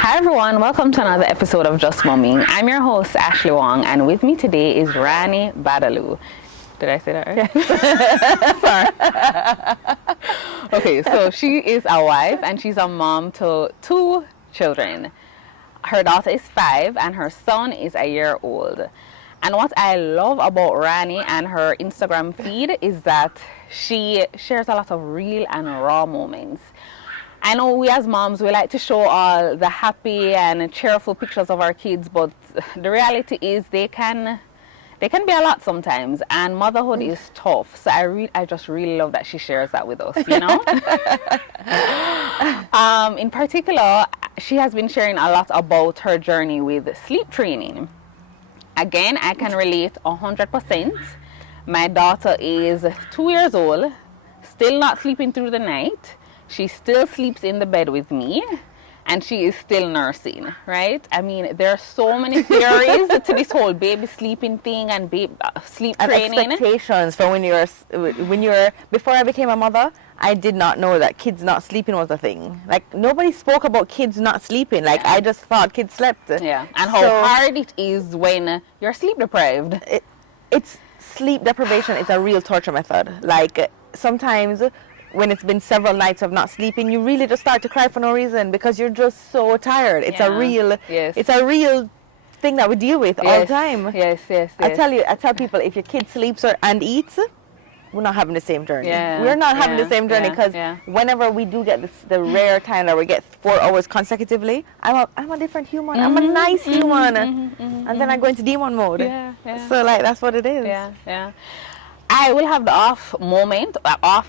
Hi everyone, welcome to another episode of Just Momming. I'm your host Ashley Wong, and with me today is Rani Badalu. Did I say that right? Sorry. Okay, so she is a wife and she's a mom to 2 children. Her daughter is 5 and her son is a year old. And what I love about Rani and her Instagram feed is that she shares a lot of real and raw moments. I know we as moms, we like to show all the happy and cheerful pictures of our kids, but the reality is they can be a lot sometimes, and motherhood is tough. So I just really love that she shares that with us, you know. In particular, she has been sharing a lot about her journey with sleep training. Again, I can relate 100%. My daughter is 2 years old, still not sleeping through the night. She still sleeps in the bed with me, and she is still nursing, right? I mean, there are so many theories to this whole baby sleeping thing and sleep training. And expectations for when you're before I became a mother, I did not know that kids not sleeping was a thing. Like, nobody spoke about kids not sleeping. Like, I just thought kids slept. Yeah, and how hard it is when you're sleep deprived. It's sleep deprivation is a real torture method. Like, sometimes when it's been several nights of not sleeping, you really just start to cry for no reason because you're just so tired. It's a real thing that we deal with all the time. Yes. I tell people, if your kid sleeps and eats, we're not having the same journey. Yeah, we're not having the same journey because whenever we do get the rare time that we get 4 hours consecutively, I'm a different human. I'm a nice human, and then I go into demon mode. So like that's what it is. Yeah. I will have the off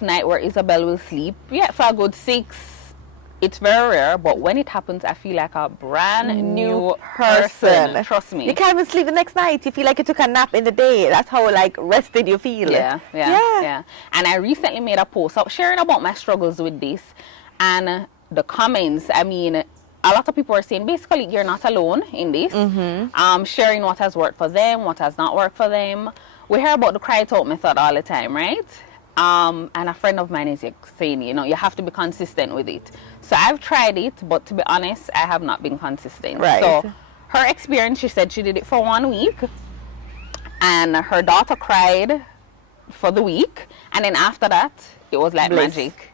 night where Isabel will sleep. Yeah, for a good 6. It's very rare, but when it happens, I feel like a brand new person. Trust me. You can't even sleep the next night. You feel like you took a nap in the day. That's how like rested you feel. Yeah. And I recently made a post sharing about my struggles with this, and the comments. I mean, a lot of people are saying basically you're not alone in this. Sharing what has worked for them, what has not worked for them. We hear about the cry it out method all the time, right? And a friend of mine is saying, you have to be consistent with it. So I've tried it, but to be honest, I have not been consistent. Right. So her experience, she said she did it for 1 week, and her daughter cried for the week, and then after that, it was like magic.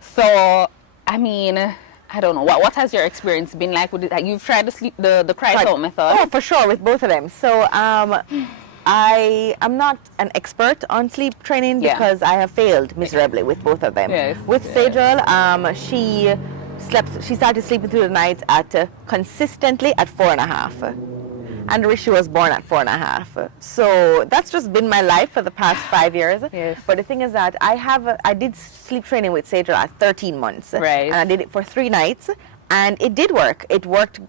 So, I mean, I don't know. What has your experience been like with it? You've tried the cry it out method? Oh, for sure, with both of them. So, I am not an expert on sleep training because I have failed miserably with both of them. With Sejal, she started sleeping through the night at consistently at 4.5, and Rishi was born at 4.5. So that's just been my life for the past 5 years. But the thing is that I did sleep training with Sejal at 13 months, right? And I did it for 3 nights, and it did work. It worked.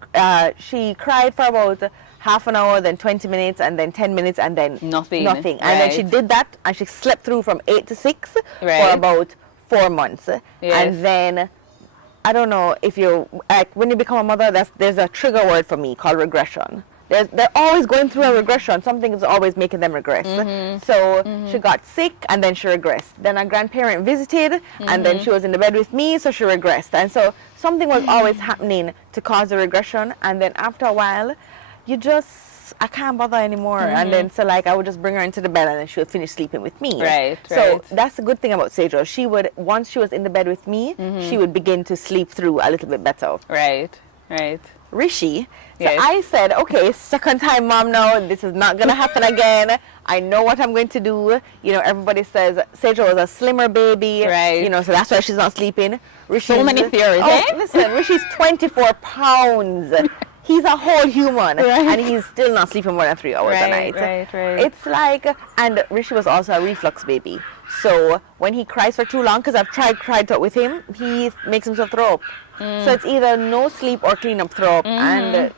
She cried for about half an hour, then 20 minutes, and then 10 minutes, and then nothing. Right. And then she did that, and she slept through from 8 to 6 for about 4 months. And then, I don't know if when you become a mother, there's a trigger word for me called regression. They're always going through a regression. Something is always making them regress. So she got sick, and then she regressed. Then a grandparent visited, and then she was in the bed with me, so she regressed. And so something was always happening to cause the regression. And then after a while, I can't bother anymore. And then so like I would just bring her into the bed, and then she would finish sleeping with me. So that's the good thing about Sejal. Once she was in the bed with me, she would begin to sleep through a little bit better. Right. Rishi, so I said, okay, second time mom now, this is not going to happen again. I know what I'm going to do. Everybody says Sejal was a slimmer baby. Right. So that's why she's not sleeping. So many theories, Listen, Rishi's 24 pounds. He's a whole human, and he's still not sleeping more than 3 hours a night. Right. It's like, and Rishi was also a reflux baby. So when he cries for too long, because I've cried out with him, he makes himself throw up. So it's either no sleep or clean up throw up, and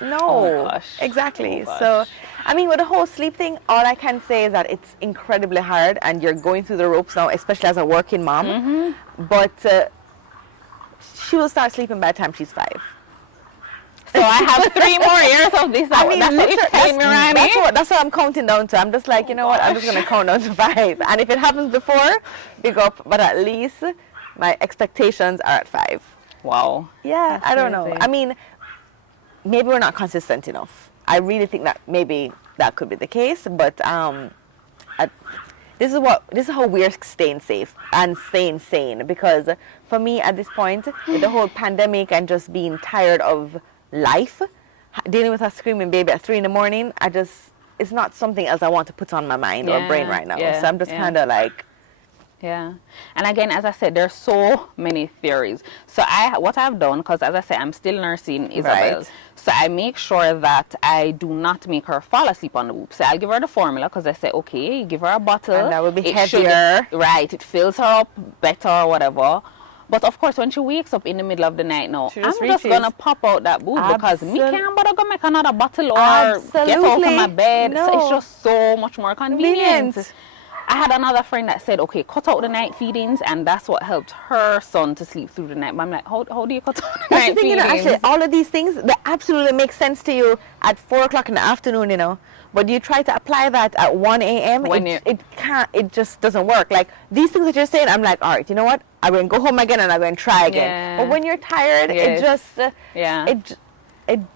no. Oh my gosh. Exactly. So, I mean, with the whole sleep thing, all I can say is that it's incredibly hard, and you're going through the ropes now, especially as a working mom. But she will start sleeping by the time she's 5. So I have 3 more years of this. That's what I'm counting down to. I'm just like, you know what? I'm just going to count down to 5. And if it happens before, big up. But at least my expectations are at 5. Wow. Yeah, That's I don't know. crazy. I mean, maybe we're not consistent enough. I really think that maybe that could be the case, but this is how we're staying safe and staying sane, because for me at this point, with the whole pandemic and just being tired of life, dealing with a screaming baby at 3 in the morning, it's not something else I want to put on my mind or brain right now. So I'm just kind of like, yeah. And again, as I said, there's so many theories. So what I've done, because as I said, I'm still nursing Isabel. Right. So I make sure that I do not make her fall asleep on the boob. So I'll give her the formula, because I say, okay, you give her a bottle. And that will be it heavier. Right. It fills her up better or whatever. But of course, when she wakes up in the middle of the night now, I'm just going to pop out that boob because me can't bother go make another bottle or get out of my bed. No. So it's just so much more convenient. I had another friend that said, okay, cut out the night feedings, and that's what helped her son to sleep through the night. But I'm like, how do you cut out the night feedings? Actually, all of these things, that absolutely make sense to you at 4 o'clock in the afternoon, But you try to apply that at 1 a.m., it just doesn't work. Like, these things that you're saying, I'm like, all right, you know what? I'm going to go home again and I'm going to try again. Yeah. But when you're tired, it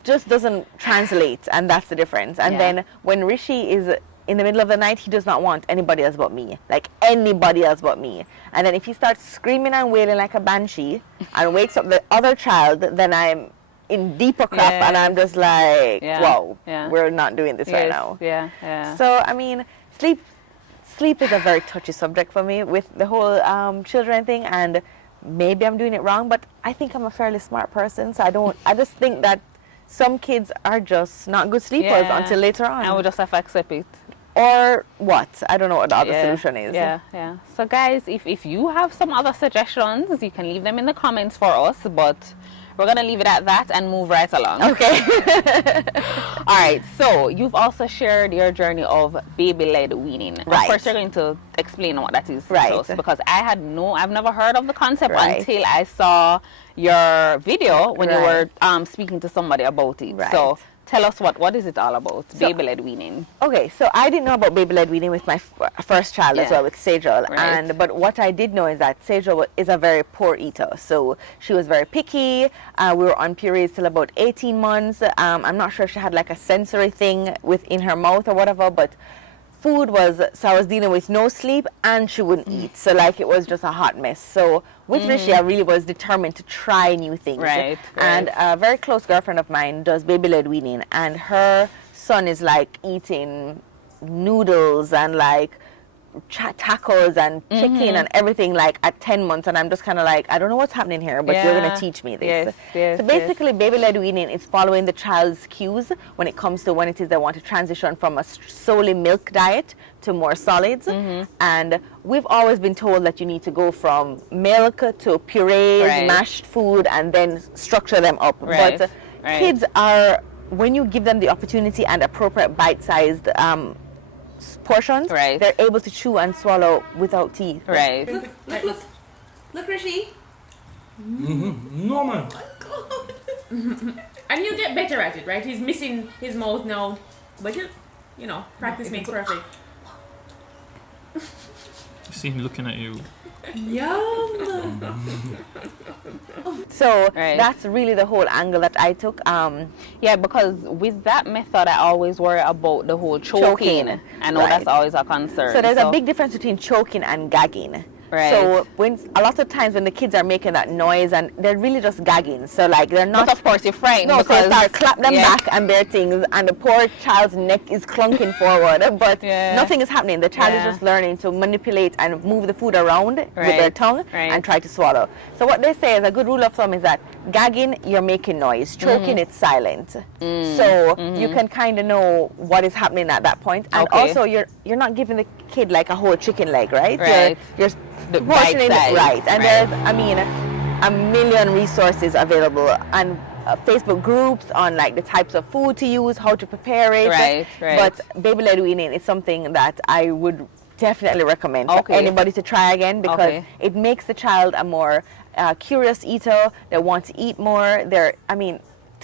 just doesn't translate, and that's the difference. And then when Rishi is in the middle of the night, he does not want anybody else but me. Like, anybody else but me. And then if he starts screaming and wailing like a banshee and wakes up the other child, then I'm in deeper crap, and I'm just like, whoa, we're not doing this right now. So, I mean, sleep is a very touchy subject for me with the whole children thing, and maybe I'm doing it wrong, but I think I'm a fairly smart person, so I just think that some kids are just not good sleepers until later on. And we just have to accept it. Or what? I don't know what the other solution is. Yeah. So guys, if you have some other suggestions, you can leave them in the comments for us, but we're going to leave it at that and move right along. Okay. All right. So you've also shared your journey of baby-led weaning. Right. Of course, you're going to explain what that is to Right. us, because I've never heard of the concept until I saw your video when you were speaking to somebody about it. Right. So tell us what is it all about, baby-led weaning? Okay, so I didn't know about baby-led weaning with my first child as well, with Sejal. Right. But what I did know is that Sejal is a very poor eater. So she was very picky. We were on purees till about 18 months. I'm not sure if she had like a sensory thing within her mouth or whatever, but food so I was dealing with no sleep and she wouldn't eat. So like it was just a hot mess. So with Rishi, I really was determined to try new things. Right. And a very close girlfriend of mine does baby-led weaning, and her son is like eating noodles and like tacos and chicken and everything like at 10 months, and I'm just kind of like, I don't know what's happening here, but you're going to teach me this. So basically baby-led weaning is following the child's cues when it comes to when it is they want to transition from a solely milk diet to more solids. And we've always been told that you need to go from milk to purees, mashed food, and then structure them up. But kids are, when you give them the opportunity and appropriate bite-sized portions, they're able to chew and swallow without teeth. Right. Look, Rishi. No, man. And you get better at it, right? He's missing his mouth now, but practice makes perfect. See him looking at you. Yum. So that's really the whole angle that I took. Yeah, because with that method, I always worry about the whole choking. I know that's always a concern. So there's a big difference between choking and gagging. So a lot of times when the kids are making that noise and they're really just gagging, so like they're not. But of course you're frightened. No, so they start clap them back and their things, and the poor child's neck is clunking forward, but nothing is happening. The child is just learning to manipulate and move the food around with their tongue and try to swallow. So what they say is a good rule of thumb is that gagging, you're making noise. Choking, it's silent. So you can kind of know what is happening at that point. And also you're not giving the kid like a whole chicken leg, right? You're portioning it right. And there's, a million resources available, and Facebook groups on like the types of food to use, how to prepare it. But baby-led weaning is something that I would definitely recommend for anybody to try again, because it makes the child a more curious eater. They want to eat more.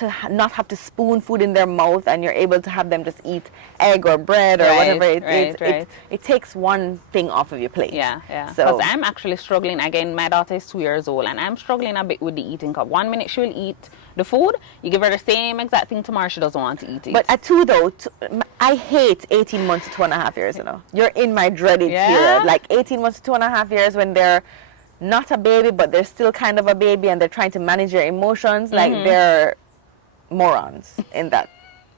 to not have to spoon food in their mouth, and you're able to have them just eat egg or bread or whatever. It takes one thing off of your plate. Yeah. So because I'm actually struggling. Again, my daughter is 2 years old, and I'm struggling a bit with the eating cup. 1 minute she will eat the food, you give her the same exact thing tomorrow, she doesn't want to eat it. But at 2 though, I hate 18 months to 2.5 years. You're in my dreaded period, like 18 months to 2.5 years, when they're not a baby, but they're still kind of a baby, and they're trying to manage their emotions. Like, they're morons in that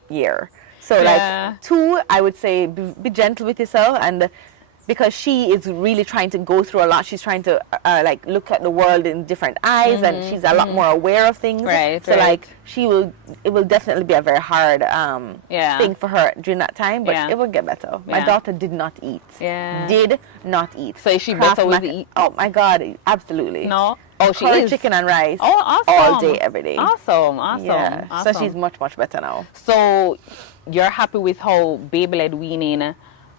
year. So like 2, I would say be gentle with yourself, and because she is really trying to go through a lot. She's trying to like look at the world in different eyes, and she's a lot more aware of things. So like it will definitely be a very hard thing for her during that time, but it will get better. My daughter did not eat. Did not eat. So is she better with the eat? Oh my God, absolutely. No. Oh, she curry is. Chicken and rice. Oh, awesome. All day, every day. Awesome. Yeah. Awesome. So she's much better now. So you're happy with how baby-led weaning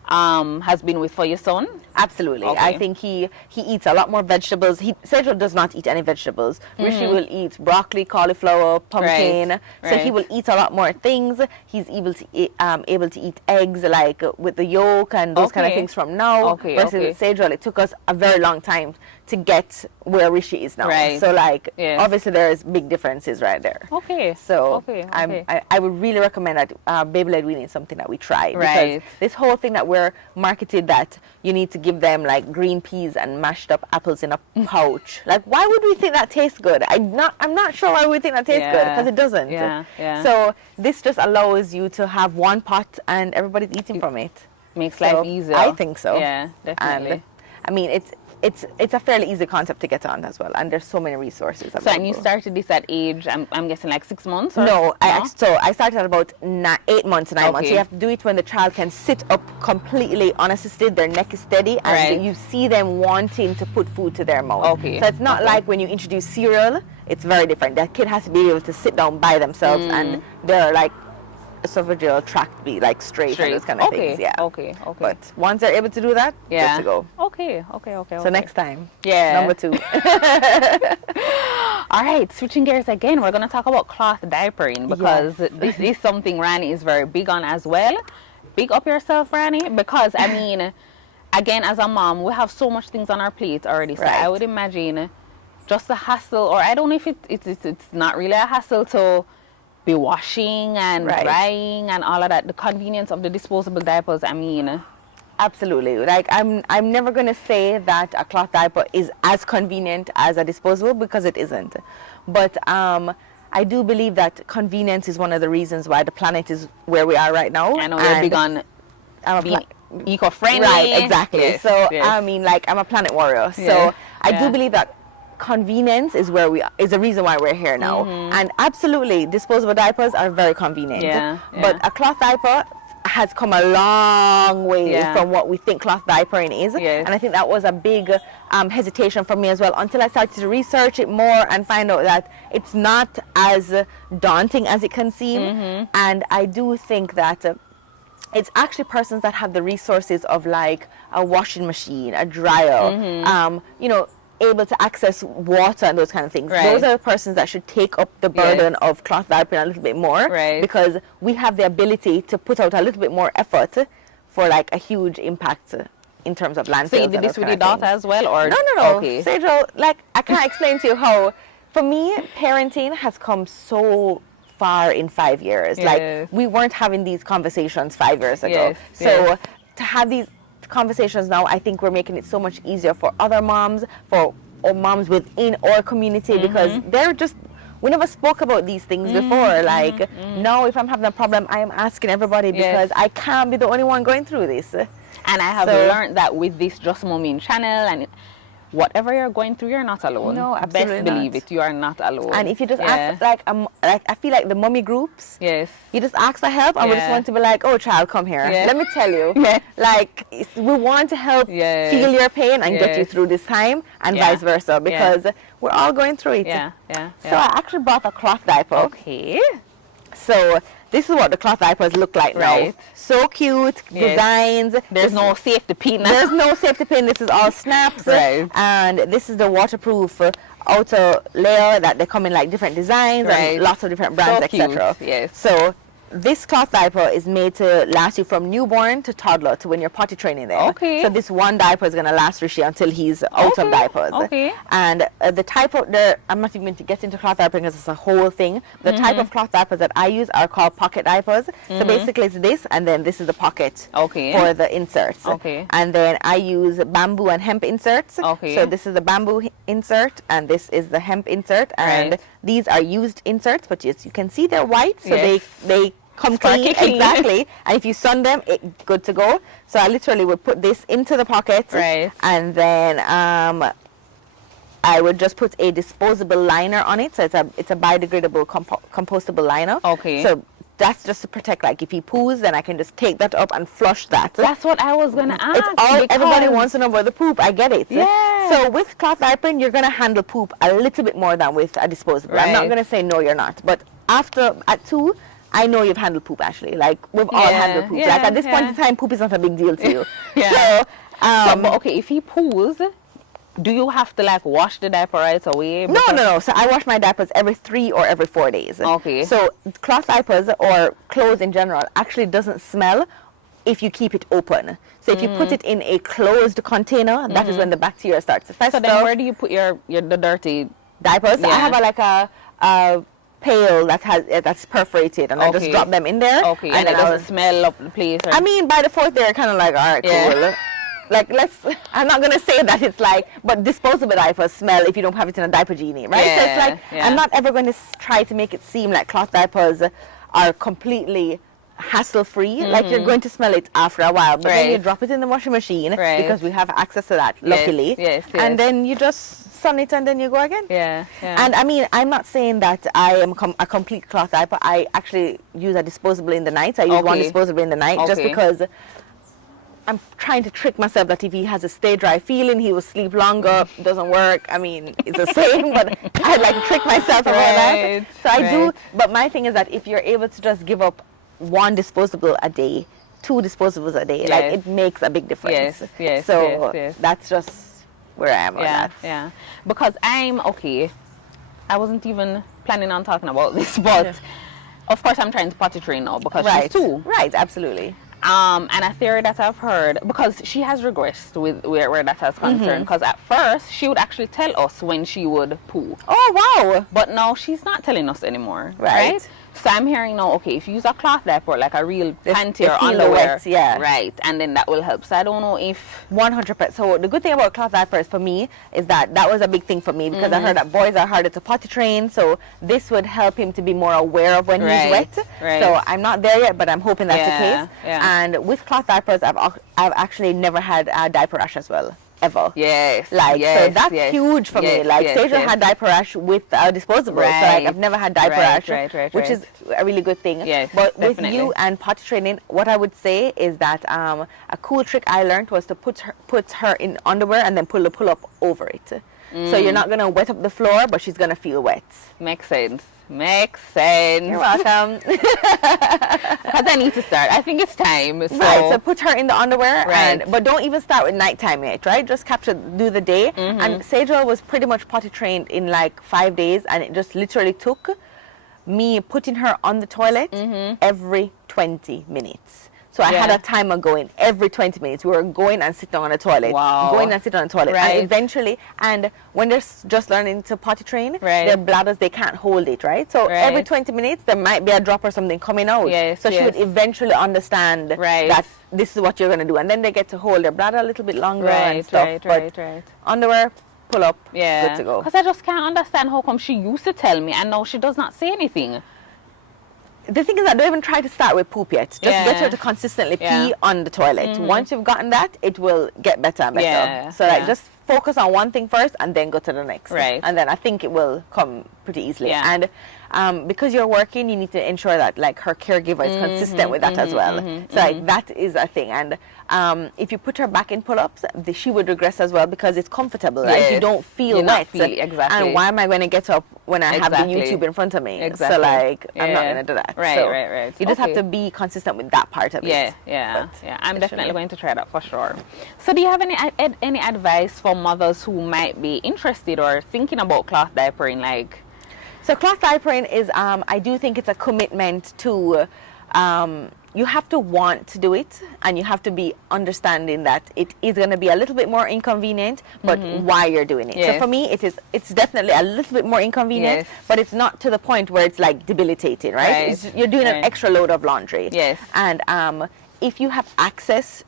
has been for your son? Absolutely. Okay. I think he eats a lot more vegetables. Sergio does not eat any vegetables. Rishi will eat broccoli, cauliflower, pumpkin. So he will eat a lot more things. He's able to eat eggs, like with the yolk and those kind of things from now. Versus with Sergio, it took us a very long time to get where Rishi is now. So like obviously there's big differences right there. So I would really recommend that baby-led weaning is something that we try, because this whole thing that we're marketed, that you need to give them like green peas and mashed up apples in a pouch. Like, why would we think that tastes good? I'm not sure why we think that tastes good, because it doesn't. So this just allows you to have one pot and everybody's eating from it. Makes life easier. I think so. Yeah, definitely. And I mean, it's a fairly easy concept to get on as well, and there's so many resources available. So, and you started this at age, I'm guessing like 6 months? Or? No, I started at about 8 months, 9 months. So you have to do it when the child can sit up completely unassisted, their neck is steady, and you see them wanting to put food to their mouth. So it's not like when you introduce cereal, it's very different. That kid has to be able to sit down by themselves, and they're like, esophageal tract be like straight and those kind of things. But once they're able to do that, good to go. So next time, number 2. All right, switching gears again, we're going to talk about cloth diapering, because this is something Rani is very big on as well. Big up yourself, Rani, because I mean, again, as a mom, we have so much things on our plate already. So I would imagine just a hassle, or I don't know if it's not really a hassle to be washing and drying and all of that. The convenience of the disposable diapers, I mean. Absolutely. Like, I'm never going to say that a cloth diaper is as convenient as a disposable, because it isn't. But I do believe that convenience is one of the reasons why the planet is where we are right now. I know you're big on being eco-friendly. Right, exactly. I mean, like, I'm a planet warrior. So I do believe that convenience is the reason why we're here now. And absolutely, disposable diapers are very convenient. But a cloth diaper has come a long way from what we think cloth diapering is. And I think that was a big hesitation for me as well, until I started to research it more and find out that it's not as daunting as it can seem. And I do think that it's actually persons that have the resources of like a washing machine, a dryer, able to access water and those kind of things. Those are the persons that should take up the burden of cloth diapering a little bit more, because we have the ability to put out a little bit more effort for like a huge impact in terms of landfills. So you did this with your daughter as well, or no? Sergio, like, I can't explain to you how, for me, parenting has come so far in 5 years. Like, we weren't having these conversations 5 years ago. So to have these conversations now, I think we're making it so much easier for other moms, for moms within our community, because we never spoke about these things before. Like, now if I'm having a problem, I am asking everybody, because I can't be the only one going through this. And I have learned that with this Just Mommy channel, and whatever you're going through, you're not alone. No, absolutely Best believe it, you are not alone. And if you just ask, like I feel like the mommy groups, you just ask for help, and we just want to be like, oh, child, come here. Let me tell you, like, we want to help feel your pain and get you through this time, and vice versa, because we're all going through it. So I actually bought a cloth diaper. So this is what the cloth diapers look like now. So cute, designs. There's no safety pin. There's no safety pin. This is all snaps. And this is the waterproof outer layer that they come in like different designs and lots of different brands, So etc. cute. Yes. So this cloth diaper is made to last you from newborn to toddler to when you're potty training them. Okay. So this one diaper is going to last Rishi until he's out of diapers. Okay. And the type of I'm not even going to get into cloth diaper because it's a whole thing. The type of cloth diapers that I use are called pocket diapers. So basically it's this, and then this is the pocket for the inserts. Okay. And then I use bamboo and hemp inserts. Okay. So this is the bamboo insert, and this is the hemp insert, and these are used inserts, but as you can see, they're white, so they come clean. Exactly. And if you sun them, it's good to go. So I literally would put this into the pocket, and then I would just put a disposable liner on it. So it's a biodegradable compostable liner. Okay. So that's just to protect, like if he poos, then I can just take that up and flush that. That's what I was gonna ask. It's all everybody wants to know about the poop. I get it. Yeah. So with cloth diapering, you're gonna handle poop a little bit more than with a disposable. I'm not gonna say no, you're not. But at 2, I know you've handled poop, Ashley. Like we've all handled poop. Like at this point in time, poop is not a big deal to you. So, but okay, if he poos, do you have to like wash the diaper right away? No. So I wash my diapers every 3 or every 4 days. Okay. So cloth diapers or clothes in general actually doesn't smell if you keep it open. So if you put it in a closed container, that is when the bacteria starts to fester. So then where do you put the dirty diapers? Yeah. I have a pail that's perforated, and I just drop them in there. Okay. And it doesn't smell up the place. I mean, by the 4th, they're kind of like, all right, cool. Like, I'm not going to say that it's like, but disposable diapers smell if you don't have it in a diaper genie, right? So it's like, I'm not ever going to try to make it seem like cloth diapers are completely hassle-free. Like, you're going to smell it after a while, but then you drop it in the washing machine because we have access to that, luckily. Yes. And then you just sun it and then you go again. Yeah. And I mean, I'm not saying that I am a complete cloth diaper. I actually use a disposable in the night. I use one disposable in the night just because I'm trying to trick myself that if he has a stay dry feeling, he will sleep longer. Doesn't work. I mean, it's the same, but I like to trick myself about that. So I do. But my thing is that if you're able to just give up 1 disposable a day, 2 disposables a day, like it makes a big difference. So that's just where I am on that. Yeah. Because I wasn't even planning on talking about this, but of course I'm trying to potty train now because she's 2. Right, absolutely. And a theory that I've heard, because she has regressed with where that is concerned, because at first she would actually tell us when she would poo. Oh, wow. But now she's not telling us anymore, right? So I'm hearing now, okay, if you use a cloth diaper, like a real panty or underwear, right, and then that will help. So I don't know if 100%. So the good thing about cloth diapers for me is that was a big thing for me because I heard that boys are harder to potty train. So this would help him to be more aware of when he's wet. So I'm not there yet, but I'm hoping that's the case. And with cloth diapers, I've actually never had a diaper rash as well. Ever. So that's huge for me. Like Sejal had diaper rash with disposable. So like I've never had diaper rash, which is a really good thing. But with you and potty training, what I would say is that a cool trick I learned was to put her in underwear and then pull the pull up over it. So you're not gonna wet up the floor, but she's gonna feel wet. Makes sense. You're welcome. Because I need to start. I think it's time. So put her in the underwear, but don't even start with nighttime yet, right? Just do the day. And Sejal was pretty much potty trained in like 5 days, and it just literally took me putting her on the toilet every 20 minutes. So I had a timer going every 20 minutes. We were going and sitting on the toilet. Going and sitting on the toilet. And eventually, and when they're just learning to potty train, their bladders, they can't hold it, right? So every 20 minutes, there might be a drop or something coming out. So she would eventually understand that this is what you're going to do. And then they get to hold their bladder a little bit longer and stuff. But underwear, pull up, good to go. Because I just can't understand how come she used to tell me and now she does not say anything. The thing is, I don't even try to start with poop yet. Just get her to consistently pee on the toilet. Once you've gotten that, it will get better and better. So like, just focus on one thing first and then go to the next. And then I think it will come pretty easily. And because you're working, you need to ensure that like her caregiver is consistent with that as well. So like, that is a thing. And if you put her back in pull-ups, she would regress as well because it's comfortable, right? You don't feel wet. And why am I going to get up when I have the YouTube in front of me? So like, I'm not going to do that. You just have to be consistent with that part of it. I'm definitely going to try that for sure. So do you have any advice for some mothers who might be interested or thinking about cloth diapering, like? So cloth diapering is, I do think it's a commitment to, you have to want to do it, and you have to be understanding that it is going to be a little bit more inconvenient, but why you're doing it. So for me, it's definitely a little bit more inconvenient, but it's not to the point where it's like debilitating, right? You're doing an extra load of laundry. Yes. And if you have access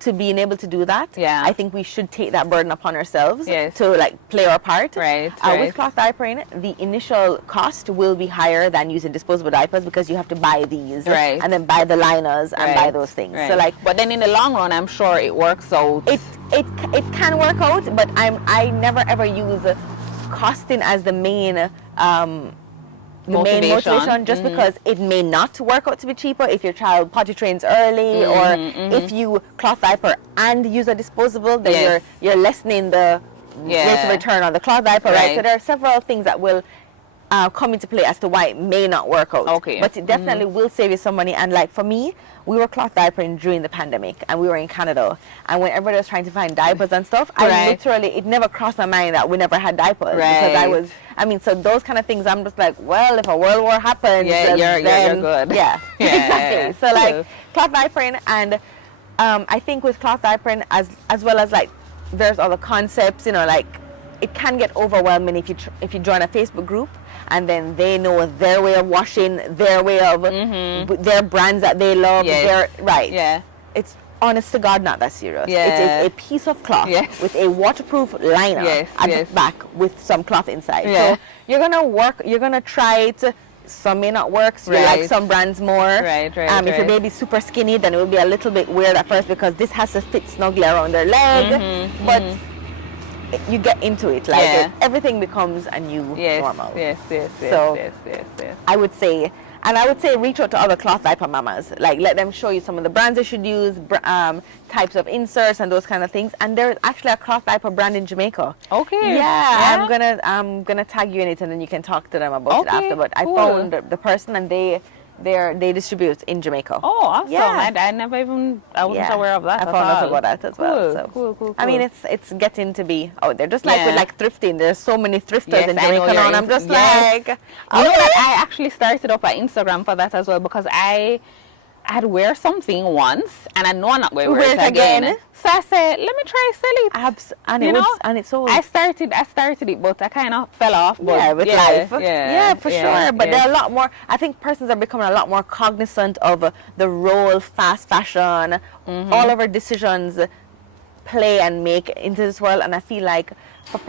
to being able to do that, I think we should take that burden upon ourselves to like play our part. With cloth diapering, the initial cost will be higher than using disposable diapers because you have to buy these and then buy the liners and buy those things. So like, but then in the long run, I'm sure it works out. It can work out, but I never ever use costing as the main motivation, just because it may not work out to be cheaper if your child potty trains early, or if you cloth diaper and use a disposable, then you're lessening the rate of return on the cloth diaper, right? So there are several things that will come into play as to why it may not work out. But it definitely will save you some money. And like for me, we were cloth diapering during the pandemic, and we were in Canada, and when everybody was trying to find diapers and stuff, I literally, it never crossed my mind that we never had diapers, because so those kind of things, I'm just like, well, if a world war happens, then you're good. Exactly. So like cloth diapering, and I think with cloth diapering as well as like there's other concepts, like it can get overwhelming if you join a Facebook group and then they know their way of washing, their way of their brands that they love. It's honest to God not that serious. It is a piece of cloth with a waterproof liner at the back with some cloth inside. So you're gonna try it. Some may not work, so you like some brands more. If your baby's super skinny, then it will be a little bit weird at first because this has to fit snugly around their leg. But you get into it, like everything becomes a new normal. I would say reach out to other cloth diaper mamas, like let them show you some of the brands they should use, types of inserts and those kind of things. And there's actually a cloth diaper brand in Jamaica. I'm gonna tag you in it, and then you can talk to them about it after. But I found the person, and they distribute in Jamaica. Oh, awesome! I wasn't aware of that. I found out about that as well. So cool. I mean, it's getting to be out there. Just like with like thrifting, there's so many thrifters in Jamaica now, and I'm just like, I actually started up an Instagram for that as well, because I had wear something once, and I know I'm not going to wear it again. So I said, let me try sell it. And it's sold. I started it, but I kind of fell off. But with life. For sure. But there are a lot more. I think persons are becoming a lot more cognizant of the role fast fashion, all of our decisions play and make into this world. And I feel like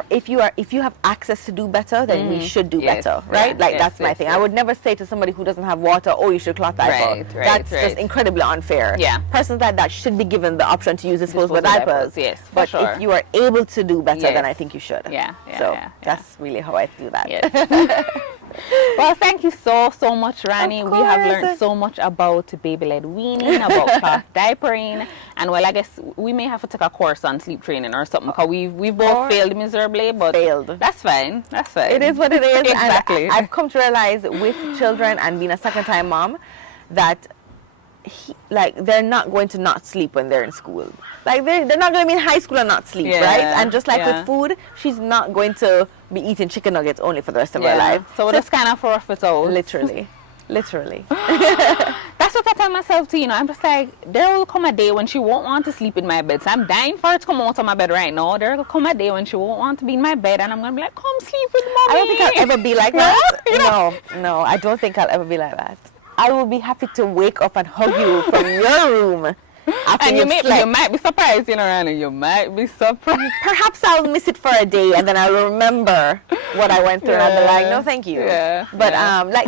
if you have access to do better, then we should do better, right? That's my thing. I would never say to somebody who doesn't have water, oh, you should cloth diaper. That's just incredibly unfair. Persons like that should be given the option to use disposable diapers. But if you are able to do better, then I think you should. That's really how I do that. Well, thank you so much, Rani. We have learned so much about baby-led weaning, about cloth diapering, and well, I guess we may have to take a course on sleep training or something, because we've both failed miserably, but that's fine. It is what it is. Exactly. And I've come to realize with children and being a second-time mom that they're not going to not sleep when they're in school. Like they're not going to be in high school and not sleep, right? And just like with food, she's not going to be eating chicken nuggets only for the rest of her life. So just kind of rough it out. Literally. That's what I tell myself too, I'm just like, there will come a day when she won't want to sleep in my bed. So I'm dying for her to come out of my bed right now. There will come a day when she won't want to be in my bed, and I'm going to be like, come sleep with mommy. I don't think I'll ever be like that. No, I don't think I'll ever be like that. I will be happy to wake up and hug you from your room. And you might be surprised, Rani. You might be surprised. Perhaps I'll miss it for a day, and then I'll remember what I went through, and I'll be like, no, thank you. But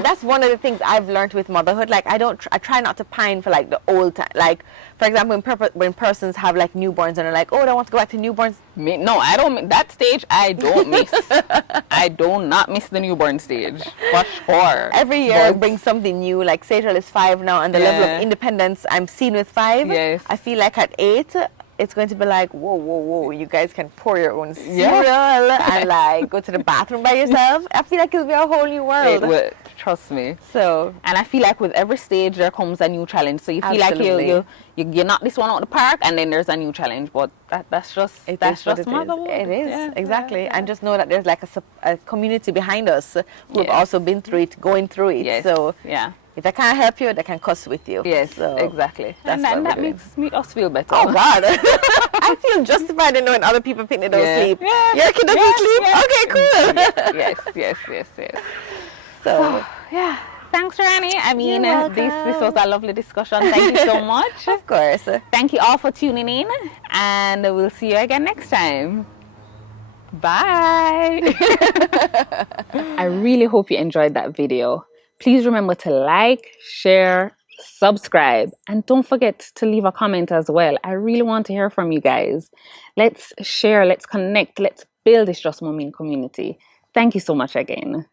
that's one of the things I've learned with motherhood. Like I try not to pine for like the old time. Like for example, when persons have like newborns and they're like, oh, I want to go back to newborns. No, I don't. That stage I don't miss. I do not miss the newborn stage for sure. Every year brings something new. Like Sejal is 5 now, and the level of independence I'm seeing with 5. I feel like at 8, it's going to be like, whoa, you guys can pour your own cereal and like go to the bathroom by yourself. I feel like it'll be a whole new world. Trust me. So, and I feel like with every stage there comes a new challenge. So you feel like you knock this one out of the park, and then there's a new challenge. But that's just motherhood. It is Yeah, exactly. yeah. And just know that there's like a community behind us who have also been through it, going through it. Yes. So yeah. if they can't help you, they can cuss with you. Yes, so exactly. That's and what that makes us feel better. Oh God, I feel justified in knowing other people think they don't sleep. Yeah. Your kid doesn't sleep. Okay, cool. yes. So yeah. Thanks, Rani. I mean, You're this was a lovely discussion. Thank you so much. Of course. Thank you all for tuning in, and we'll see you again next time. Bye. I really hope you enjoyed that video. Please remember to like, share, subscribe, and don't forget to leave a comment as well. I really want to hear from you guys. Let's share, let's connect, let's build this Just Mommy community. Thank you so much again.